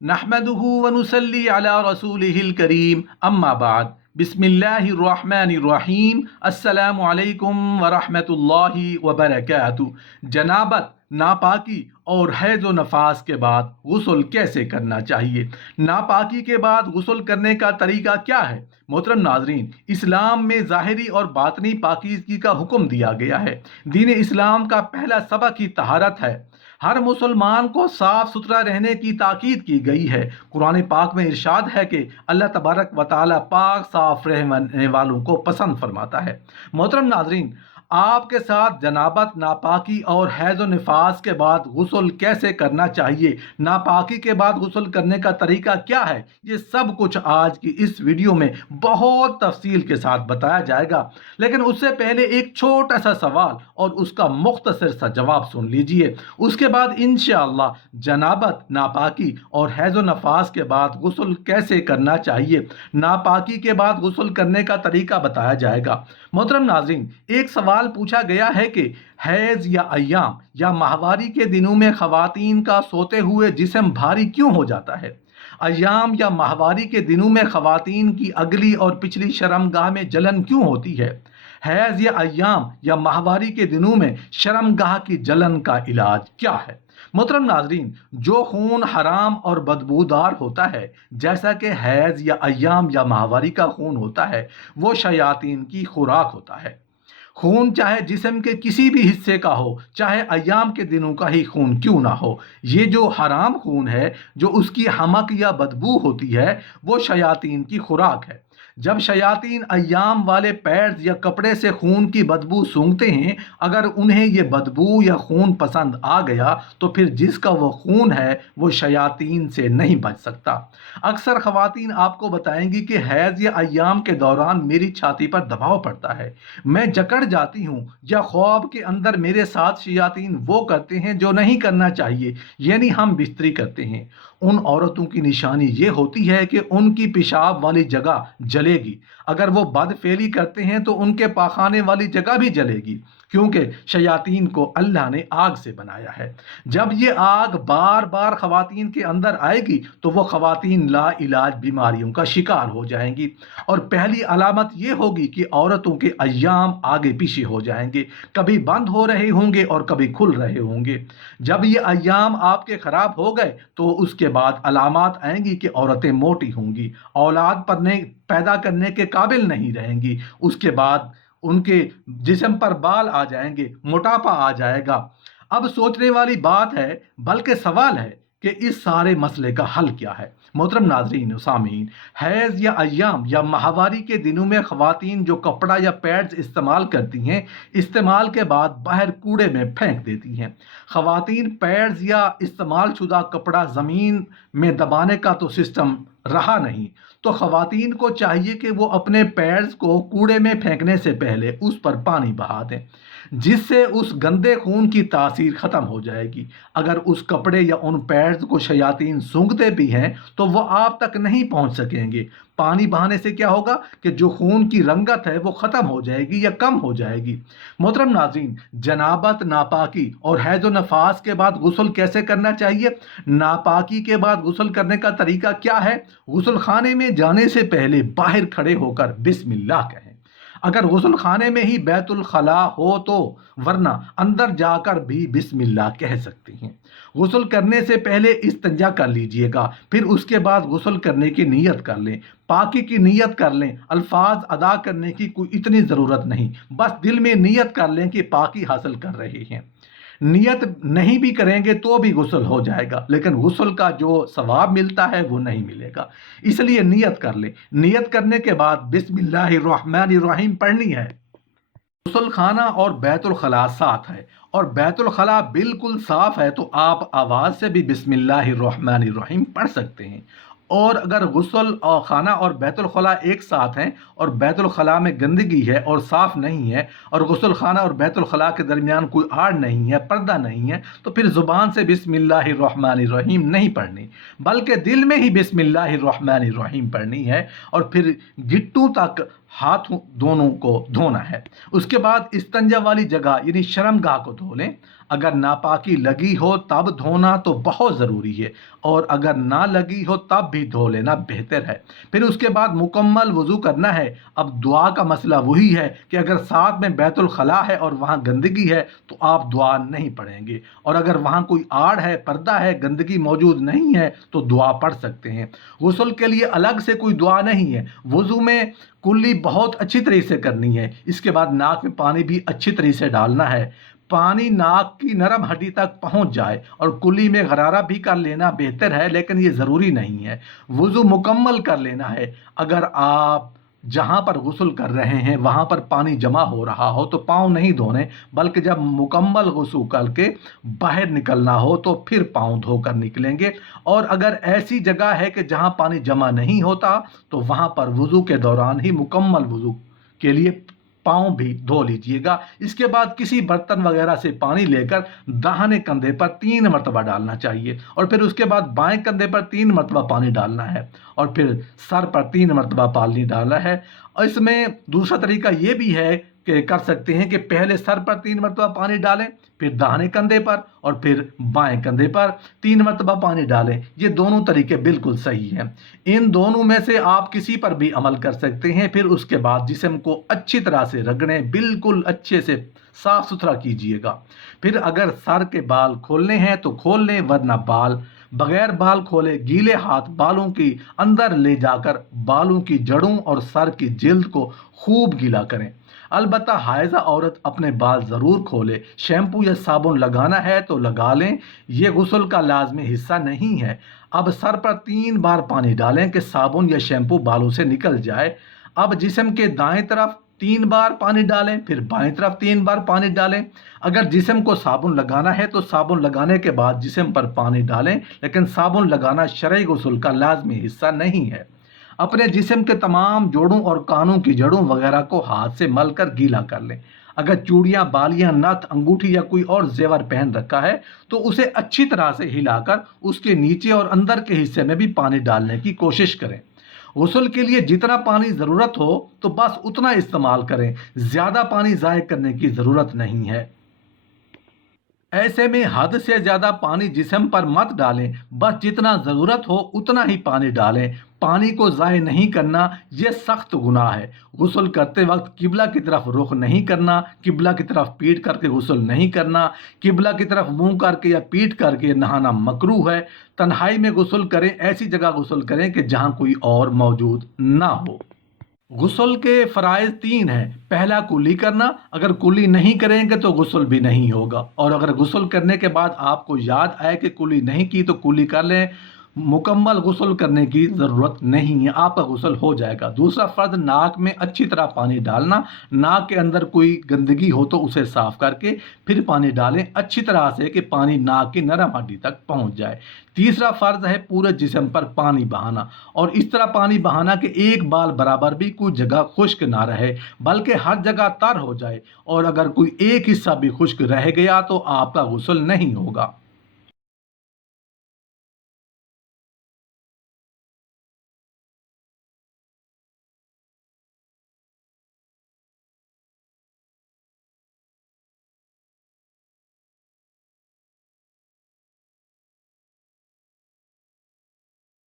नहमदुहु व नुसल्ली अला रसूलिहिल करीम अम्मा बाद बिस्मिल्लाहिर्रहमानिर्रहीम अस्सलामु अलैकुम व रहमतुल्लाहि व बरकातुहू। जनाबत, नापाकी और हैज़ व नफास के बाद गुस्ल कैसे करना चाहिए? नापाकी के बाद गुस्ल करने का तरीका क्या है? मोहतरम नाजरीन, इस्लाम में ज़ाहिरी और बातनी पाकीज़गी का हुक्म दिया गया है। दीन इस्लाम का पहला सबक ही तहारत है। हर मुसलमान को साफ सुथरा रहने की ताकीद की गई है। कुरान पाक में इरशाद है कि अल्लाह तबारक व तआला पाक साफ रहने वालों को पसंद फरमाता है। मोहतरम नाजरीन, आपके साथ जनाबत, नापाकी और हैज़ व निफास के बाद गुस्ल कैसे करना चाहिए, नापाकी के बाद गुस्ल करने का तरीका क्या है, ये सब कुछ आज की इस वीडियो में बहुत तफसील के साथ बताया जाएगा। लेकिन उससे पहले एक छोटा सा सवाल और उसका मुख्तसर सा जवाब सुन लीजिए। उसके बाद इंशाअल्लाह जनाबत, नापाकी और हैज़ व नफास के बाद गुस्ल कैसे करना चाहिए, नापाकी के बाद गुस्ल करने का तरीका बताया जाएगा। मोहतरम नाज़रीन, एक सवाल पूछा गया है कि हैज़ या अय्याम या माहवारी के दिनों में ख़वातीन का सोते हुए जिस्म भारी क्यों हो जाता है? अय्याम या माहवारी के दिनों में ख़वातीन की अगली और पिछली शर्मगाह में जलन क्यों होती है? हैज़ या अय्याम या माहवारी के दिनों में शर्मगाह की जलन का इलाज क्या है? मोहतरम नाजरीन, जो खून हराम और बदबूदार होता है, जैसा कि हैज़ या अय्याम या माहवारी का खून होता है, वो शयातीन की खुराक होता है। खून चाहे जिस्म के किसी भी हिस्से का हो, चाहे अय्याम के दिनों का ही खून क्यों ना हो, ये जो हराम खून है, जो उसकी हमक या बदबू होती है, वो शयातीन की खुराक है। जब शयातीन अय्याम वाले पैड्स या कपड़े से खून की बदबू सूंघते हैं, अगर उन्हें ये बदबू या खून पसंद आ गया तो फिर जिसका वो खून है वो शयातीन से नहीं बच सकता। अक्सर ख़वातीन आपको बताएंगी कि हैज़ या अय्याम के दौरान मेरी छाती पर दबाव पड़ता है, मैं जकड़ जाती हूँ, या ख्वाब के अंदर मेरे साथ शयातीन वो करते हैं जो नहीं करना चाहिए, यानी हम बिस्तरी करते हैं। उन औरतों की निशानी ये होती है कि उनकी पेशाब वाली जगह जलेगी। अगर वो बदफेली करते हैं तो उनके पाखाने वाली जगह भी जलेगी, क्योंकि शयातीन को अल्लाह ने आग से बनाया है। जब ये आग बार बार ख़वातीन के अंदर आएगी तो वो ख़वातीन ला इलाज बीमारियों का शिकार हो जाएंगी। और पहली अलामत ये होगी कि औरतों के अय्याम आगे पीछे हो जाएंगे, कभी बंद हो रहे होंगे और कभी खुल रहे होंगे। जब ये अय्याम आपके ख़राब हो गए तो उसके बाद अलामत आएंगी कि औरतें मोटी होंगी, औलाद पैदा करने के काबिल नहीं रहेंगी, उसके बाद उनके जिस्म पर बाल आ जाएंगे, मोटापा आ जाएगा। अब सोचने वाली बात है, बल्कि सवाल है कि इस सारे मसले का हल क्या है? मोहतरम नाजरीन सामीन, हैज़ या अय्याम या माहवारी के दिनों में ख़वातीन जो कपड़ा या पैड्स इस्तेमाल करती हैं, इस्तेमाल के बाद बाहर कूड़े में फेंक देती हैं। ख़वातीन पैड्स या इस्तेमाल शुदा कपड़ा ज़मीन में दबाने का तो सिस्टम रहा नहीं, तो ख़वातीन को चाहिए कि वो अपने पैड्स को कूड़े में फेंकने से पहले उस पर पानी बहा दें, जिससे उस गंदे खून की तासीर ख़त्म हो जाएगी। अगर उस कपड़े या उन पैड्स को शयातीन सूंघते भी हैं तो वो आप तक नहीं पहुंच सकेंगे। पानी बहाने से क्या होगा कि जो खून की रंगत है वो ख़त्म हो जाएगी या कम हो जाएगी। मोहतरम नाज़रीन, जनाबत, नापाकी और हैज़ व नफास के बाद गुस्ल कैसे करना चाहिए? नापाकी के बाद गुस्ल करने का तरीका क्या है? गुस्ल खाने में जाने से पहले बाहर खड़े होकर बिस्मिल्लाह कहें। अगर गुस्ल खाने में ही बैतुल खला हो तो, वरना अंदर जाकर भी बिस्मिल्लाह कह सकती हैं। गुस्ल करने से पहले इस्तिंजा कर लीजिएगा, फिर उसके बाद गुस्ल करने की नीयत कर लें, पाकी की नीयत कर लें। अल्फाज अदा करने की कोई इतनी ज़रूरत नहीं, बस दिल में नीयत कर लें कि पाकी हासिल कर रहे हैं। नियत नहीं भी करेंगे तो भी गुस्ल हो जाएगा, लेकिन गुस्ल का जो सवाब मिलता है वो नहीं मिलेगा, इसलिए नियत कर ले। नियत करने के बाद बिस्मिल्लाहिर्रहमानिर्रहीम पढ़नी है। गुस्ल खाना और बैतुल खला साथ है और बैतुल खला बिल्कुल साफ है तो आप आवाज़ से भी बिस्मिल्लाहिर्रहमानिर्रहीम पढ़ सकते हैं। और अगर गुस्ल और खाना और बैतुल खला एक साथ हैं और बैतुल खला में गंदगी है और साफ़ नहीं है, और गुस्ल खाना और बैतुल खला के दरमियान कोई आड़ नहीं है, पर्दा नहीं है, तो फिर ज़ुबान से बिस्मिल्लाहिर्रहमानिर्रहीम नहीं पढ़नी, बल्कि दिल में ही बिस्मिल्लाहिर्रहमानिर्रहीम पढ़नी है। और फिर गिट्टू तक हाथ दोनों को धोना है। उसके बाद इस्तंजा वाली जगह यानी शर्मगाह को धो लें। अगर नापाकी लगी हो तब धोना तो बहुत ज़रूरी है, और अगर ना लगी हो तब भी धो लेना बेहतर है। फिर उसके बाद मुकम्मल वज़ू करना है। अब दुआ का मसला वही है कि अगर साथ में बैतुल खला है और वहाँ गंदगी है तो आप दुआ नहीं पढ़ेंगे, और अगर वहाँ कोई आड़ है, पर्दा है, गंदगी मौजूद नहीं है तो दुआ पढ़ सकते हैं। गुस्ल के लिए अलग से कोई दुआ नहीं है। वज़ू में कुल्ली बहुत अच्छी तरीके से करनी है। इसके बाद नाक में पानी भी अच्छी तरीके से डालना है। पानी नाक की नरम हड्डी तक पहुंच जाए, और कुल्ली में गरारा भी कर लेना बेहतर है, लेकिन ये ज़रूरी नहीं है। वज़ू मुकम्मल कर लेना है। अगर आप जहाँ पर गुस्ल कर रहे हैं वहाँ पर पानी जमा हो रहा हो तो पाँव नहीं धोने, बल्कि जब मुकम्मल गुस्ल करके बाहर निकलना हो तो फिर पाँव धोकर निकलेंगे। और अगर ऐसी जगह है कि जहाँ पानी जमा नहीं होता तो वहाँ पर वज़ू के दौरान ही मुकम्मल वज़ू के लिए पाँव भी धो लीजिएगा। इसके बाद किसी बर्तन वगैरह से पानी लेकर दाहिने कंधे पर 3 मरतबा डालना चाहिए, और फिर उसके बाद बाएं कंधे पर 3 मरतबा पानी डालना है, और फिर सर पर 3 मरतबा पानी डालना है। और इसमें दूसरा तरीका ये भी है कि कर सकते हैं कि पहले सर पर 3 मरतबा पानी डालें, फिर दाहिने कंधे पर और फिर बाएं कंधे पर 3 मरतबा पानी डालें। ये दोनों तरीके बिल्कुल सही हैं। इन दोनों में से आप किसी पर भी अमल कर सकते हैं। फिर उसके बाद जिस्म को अच्छी तरह से रगड़ें, बिल्कुल अच्छे से साफ सुथरा कीजिएगा। फिर अगर सर के बाल खोलने हैं तो खोल लें, वरना बाल बगैर बाल खोले गीले हाथ बालों की अंदर ले जाकर बालों की जड़ों और सर की जिल्द को खूब गीला करें। अलबत्ता हाइज़ा औरत अपने बाल ज़रूर खोले। शैम्पू या साबुन लगाना है तो लगा लें, ये गुस्ल का लाजमी हिस्सा नहीं है। अब सर पर 3 बार पानी डालें कि साबुन या शैम्पू बालों से निकल जाए। अब जिस्म के दाएं तरफ 3 बार पानी डालें, फिर बाएं तरफ 3 बार पानी डालें। अगर जिस्म को साबुन लगाना है तो साबुन लगाने के बाद जिस्म पर पानी डालें, लेकिन साबुन लगाना शरई गुस्ल का लाजमी हिस्सा नहीं है। अपने जिस्म के तमाम जोड़ों और कानों की जड़ों वगैरह को हाथ से मलकर गीला कर लें। अगर चूड़ियाँ, बालियाँ, नथ, अंगूठी या कोई और जेवर पहन रखा है तो उसे अच्छी तरह से हिलाकर उसके नीचे और अंदर के हिस्से में भी पानी डालने की कोशिश करें। गुस्ल के लिए जितना पानी ज़रूरत हो तो बस उतना इस्तेमाल करें, ज़्यादा पानी ज़ाय करने की ज़रूरत नहीं है। ऐसे में हद से ज़्यादा पानी जिस्म पर मत डालें, बस जितना ज़रूरत हो उतना ही पानी डालें। पानी को ज़ाय नहीं करना ये सख्त गुनाह है। गुस्ल करते वक्त किबला की तरफ रुख नहीं करना, किबला की तरफ पीठ करके गुस्ल नहीं करना, किबला की तरफ मुंह करके या पीठ करके नहाना मकरूह है। तन्हाई में गुस्ल करें, ऐसी जगह गुस्ल करें कि जहाँ कोई और मौजूद ना हो। गुस्ल के फ़राइज़ 3 हैं। पहला कुल्ली करना, अगर कुल्ली नहीं करेंगे तो गुस्ल भी नहीं होगा, और अगर गुस्ल करने के बाद आपको याद आए कि कुल्ली नहीं की तो कुल्ली कर लें। मुकम्मल गुस्ल करने की ज़रूरत नहीं है, आपका गुस्ल हो जाएगा। दूसरा फ़र्ज़, नाक में अच्छी तरह पानी डालना। नाक के अंदर कोई गंदगी हो तो उसे साफ़ करके फिर पानी डालें अच्छी तरह से कि पानी नाक की नरम हड्डी तक पहुंच जाए। तीसरा फ़र्ज़ है पूरे जिस्म पर पानी बहाना, और इस तरह पानी बहाना कि एक बाल बराबर भी कोई जगह खुश्क ना रहे, बल्कि हर जगह तर हो जाए, और अगर कोई एक हिस्सा भी खुश्क रह गया तो आपका गुस्ल नहीं होगा।